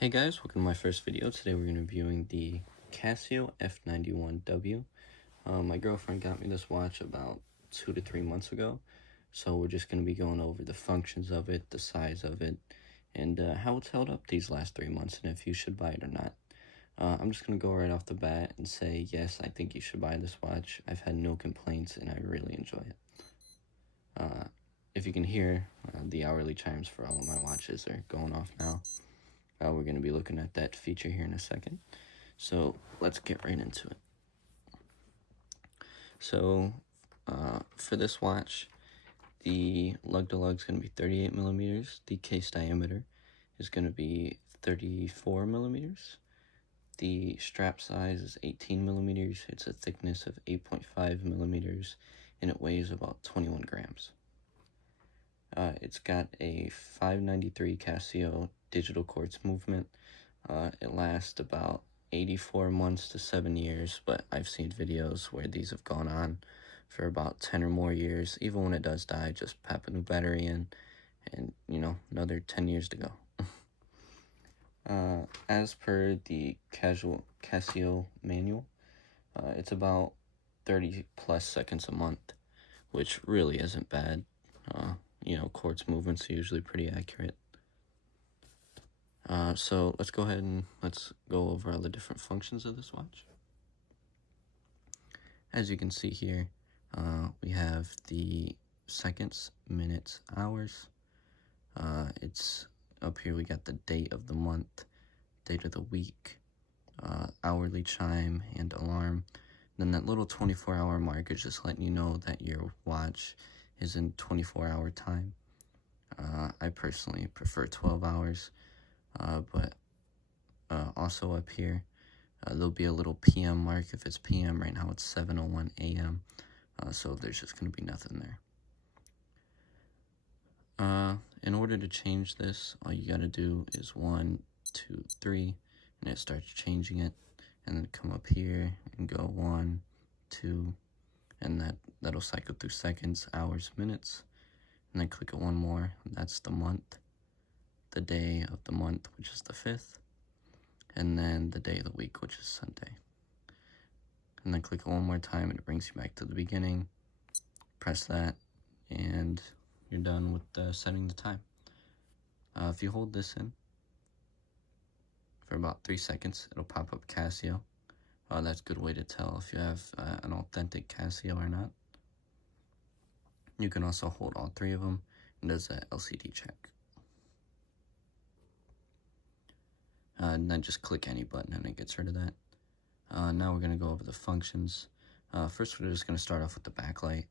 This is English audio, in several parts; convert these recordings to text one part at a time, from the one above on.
Hey guys, welcome to my first video. Today we're going to be reviewing the Casio F91W. My girlfriend got me this watch about 2 to 3 months ago, so we're just going to be going over the functions of it, the size of it, and how it's held up these last 3 months, and if you should buy it or not. I'm just going to go right off the bat and say, yes, I think you should buy this watch. I've had no complaints, and I really enjoy it. If you can hear, the hourly chimes for all of my watches are going off now. We're going to be looking at that feature here in a second. So let's get right into it. So for this watch, the lug-to-lug is going to be 38 millimeters. The case diameter is going to be 34 millimeters. The strap size is 18 millimeters. It's a thickness of 8.5 millimeters, and it weighs about 21 grams. It's got a 593 Casio digital quartz movement. It lasts about 84 months to 7 years, but I've seen videos where these have gone on for about 10 or more years. Even when it does die, just pop a new battery in, and another 10 years to go. As per the Casio manual, it's about 30 plus seconds a month, which really isn't bad. Quartz movements are usually pretty accurate. So let's go ahead and let's go over all the different functions of this watch. As you can see here, we have the seconds, minutes, hours. It's up here, we got the date of the month, date of the week, hourly chime and alarm. Then that little 24-hour mark is just letting you know that your watch is in 24-hour time. I personally prefer 12 hours, but also up here, there'll be a little PM mark if it's PM. Right now it's 7:01 a.m., so there's just going to be nothing there. In order to change this, all you got to do is 1, 2, 3, and it starts changing it, and then come up here and go 1, 2, and that'll cycle through seconds, hours, minutes, and then click it one more. That's the month, the day of the month, which is the 5th, and then the day of the week, which is Sunday. And then click it one more time, and it brings you back to the beginning. Press that, and you're done with setting the time. If you hold this in for about 3 seconds, it'll pop up Casio. That's a good way to tell if you have an authentic Casio or not. You can also hold all 3 of them, and does a LCD check. And then just click any button and it gets rid of that. Now we're going to go over the functions. First, we're just going to start off with the backlight.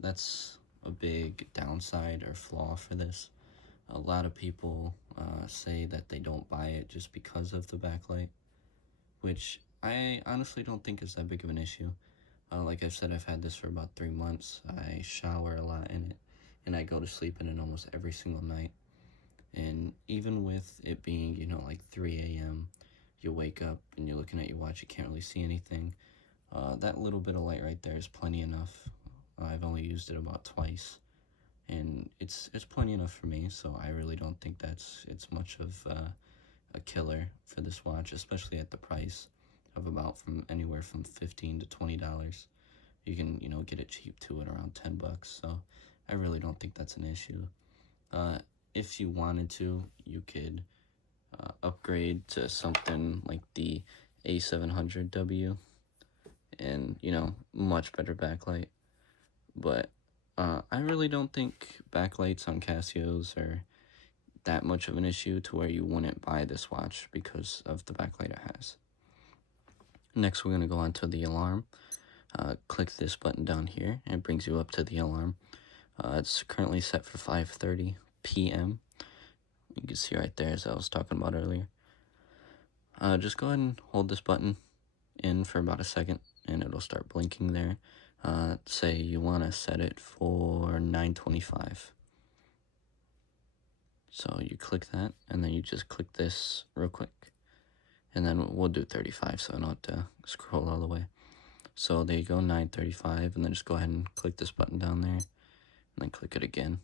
That's a big downside or flaw for this. A lot of people say that they don't buy it just because of the backlight, which I honestly don't think is that big of an issue. Like I said, I've had this for about 3 months. I shower a lot in it, and I go to sleep in it almost every single night. And even with it being, like 3 a.m., you wake up and you're looking at your watch, you can't really see anything. That little bit of light right there is plenty enough. I've only used it about twice, and it's plenty enough for me, so I really don't think it's much of a killer for this watch, especially at the price of about anywhere from $15 to $20. You can, get it cheap too at around $10, so I really don't think that's an issue. If you wanted to, you could upgrade to something like the F91W and, much better backlight. But I really don't think backlights on Casios are that much of an issue to where you wouldn't buy this watch because of the backlight it has. Next, we're going to go on to the alarm. Click this button down here, and it brings you up to the alarm. It's currently set for 5:30 p.m. You can see right there, as I was talking about earlier. Just go ahead and hold this button in for about a second, and it'll start blinking there. Say you want to set it for 9:25. So you click that, and then you just click this real quick. And then we'll do 35, so I don't have to scroll all the way. So there you go, 9:35, and then just go ahead and click this button down there, and then click it again.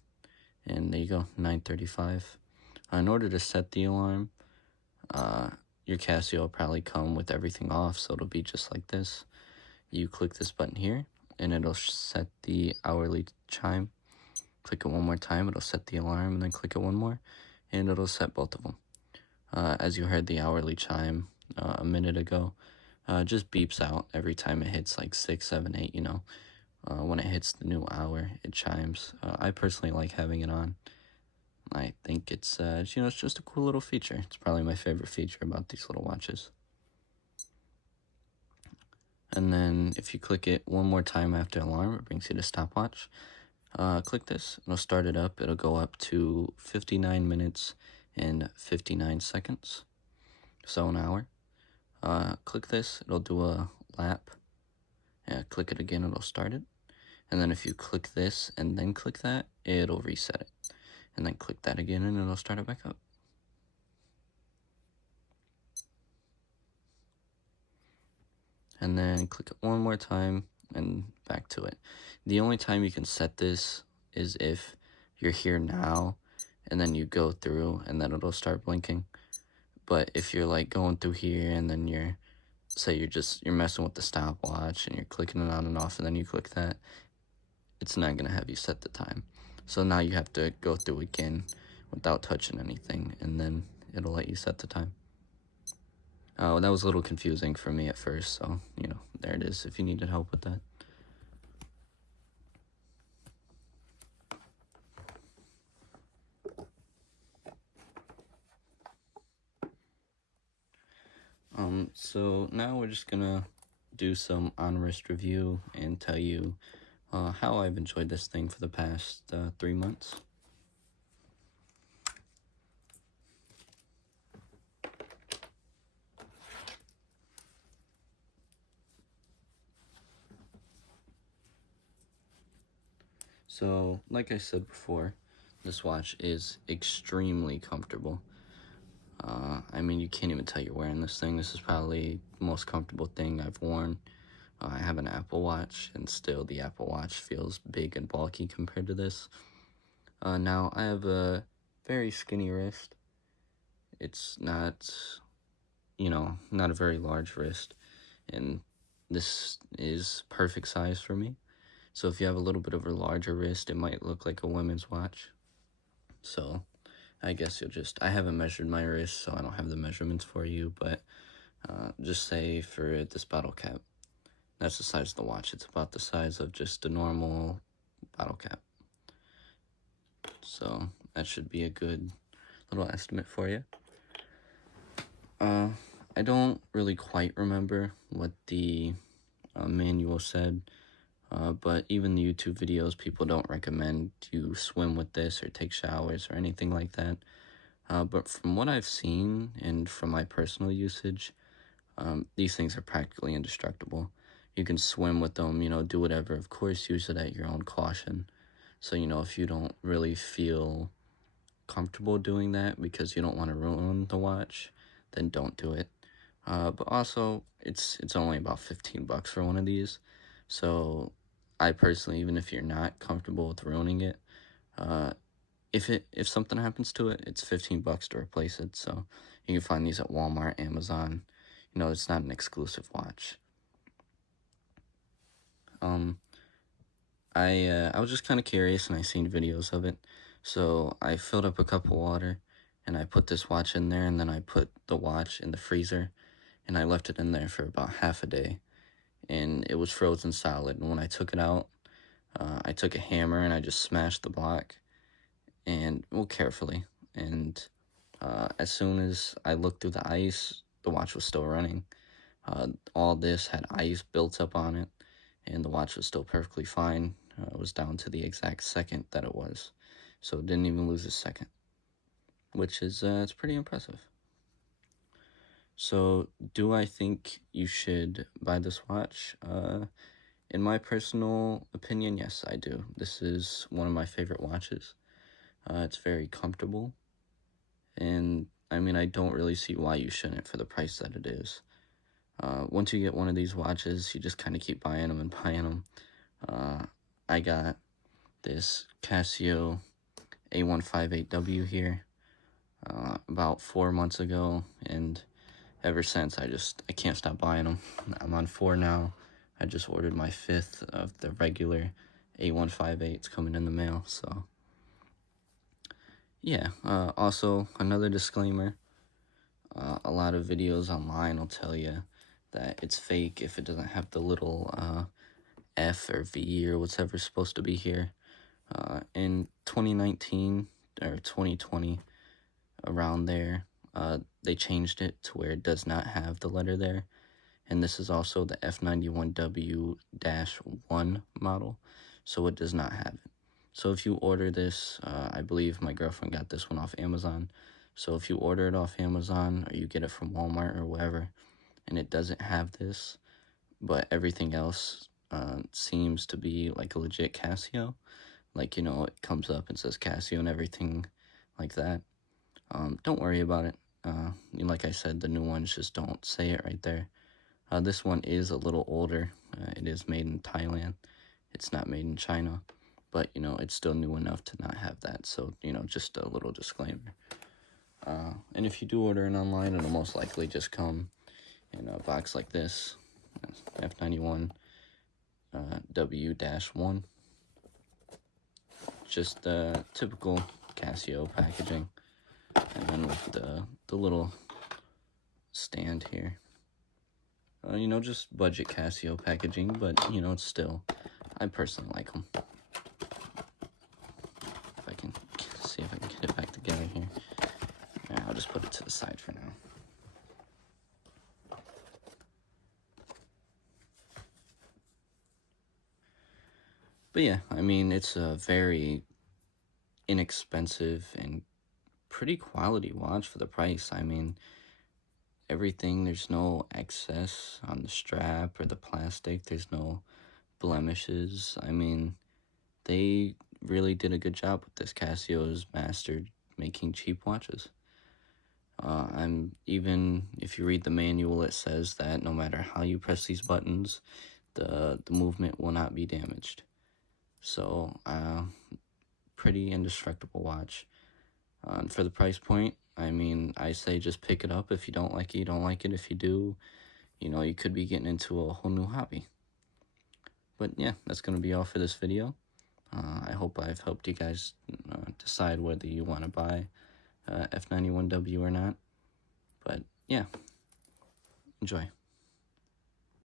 And there you go, 9:35. In order to set the alarm, your Casio will probably come with everything off, so it'll be just like this. You click this button here, and it'll set the hourly chime. Click it one more time, it'll set the alarm, and then click it one more, and it'll set both of them. As you heard the hourly chime a minute ago, just beeps out every time it hits like 6, 7, 8, you know. When it hits the new hour, it chimes. I personally like having it on. I think it's, you know, it's just a cool little feature. It's probably my favorite feature about these little watches. And then if you click it one more time after alarm, it brings you to stopwatch. Click this, it'll start it up. It'll go up to 59 minutes and 59 seconds, so an hour. Click this, it'll do a lap. Click it again, it'll start it. And then if you click this and then click that, it'll reset it. And then click that again and it'll start it back up. And then click it one more time and back to it. The only time you can set this is if you're here now and then you go through and then it'll start blinking. But if you're like going through here and then you're messing with the stopwatch and you're clicking it on and off and then you click that, it's not gonna have you set the time. So now you have to go through again without touching anything, and then it'll let you set the time. That was a little confusing for me at first, so, you know, there it is if you needed help with that. So now we're just gonna do some on-wrist review and tell you how I've enjoyed this thing for the past 3 months. So, like I said before, this watch is extremely comfortable. I mean, you can't even tell you're wearing this thing. This is probably the most comfortable thing I've worn. I have an Apple Watch, and still the Apple Watch feels big and bulky compared to this. Now, I have a very skinny wrist. It's not, you know, not a very large wrist, and this is perfect size for me. So if you have a little bit of a larger wrist, it might look like a women's watch. So I guess I haven't measured my wrist, so I don't have the measurements for you, but just say for this bottle cap, that's the size of the watch. It's about the size of just a normal bottle cap. So that should be a good little estimate for you. I don't really quite remember what the manual said, but even the YouTube videos, people don't recommend you swim with this or take showers or anything like that. But from what I've seen and from my personal usage, these things are practically indestructible. You can swim with them, you know, do whatever. Of course, use it at your own caution. So, you know, if you don't really feel comfortable doing that because you don't want to ruin the watch, then don't do it. But also, it's only about 15 bucks for one of these. So I personally, even if you're not comfortable with ruining it, if something happens to it, it's 15 bucks to replace it. So you can find these at Walmart, Amazon. You know, it's not an exclusive watch. I was just kind of curious and I seen videos of it. So I filled up a cup of water and I put this watch in there, and then I put the watch in the freezer and I left it in there for about half a day, and it was frozen solid. And when I took it out, I took a hammer and I just smashed the block, and well, carefully. And as soon as I looked through the ice, the watch was still running. All this had ice built up on it, and the watch was still perfectly fine. It was down to the exact second that it was, so it didn't even lose a second, which is it's pretty impressive. So, do I think you should buy this watch? In my personal opinion, yes, I do. This is one of my favorite watches. It's very comfortable, and I mean, I don't really see why you shouldn't for the price that it is. Once you get one of these watches, you just kind of keep buying them and buying them. I got this Casio A158W here. about 4 months ago, and ever since I can't stop buying them. I'm on 4 now. I just ordered my 5th of the regular A158s coming in the mail. So yeah, also another disclaimer, a lot of videos online will tell you that it's fake if it doesn't have the little F or V or whatever's supposed to be here. In 2019 or 2020, around there, they changed it to where it does not have the letter there. And this is also the F91W-1 model, so it does not have it. So if you order this, I believe my girlfriend got this one off Amazon. So if you order it off Amazon or you get it from Walmart or wherever, and it doesn't have this, but everything else seems to be like a legit Casio, like, you know, it comes up and says Casio and everything like that, don't worry about it. Like I said, the new ones just don't say it right there. This one is a little older. It is made in Thailand. It's not made in China, but, you know, it's still new enough to not have that. So, you know, just a little disclaimer. And if you do order it online, it'll most likely just come in a box like this, F91 W-1. Just the typical Casio packaging. And then with the little stand here. You know, just budget Casio packaging, but, you know, it's still, I personally like them. If I can see if I can get it back together here. Yeah, I'll just put it to the side for now. But yeah, I mean, it's a very inexpensive and pretty quality watch for the price. I mean, everything, there's no excess on the strap or the plastic. There's no blemishes. I mean, they really did a good job with this. Casio's mastered making cheap watches. Even if you read the manual, it says that no matter how you press these buttons, the movement will not be damaged. So, pretty indestructible watch. And for the price point, I mean, I say just pick it up. If you don't like it, you don't like it. If you do, you know, you could be getting into a whole new hobby. But yeah, that's going to be all for this video. I hope I've helped you guys decide whether you want to buy F91W or not. But yeah, enjoy.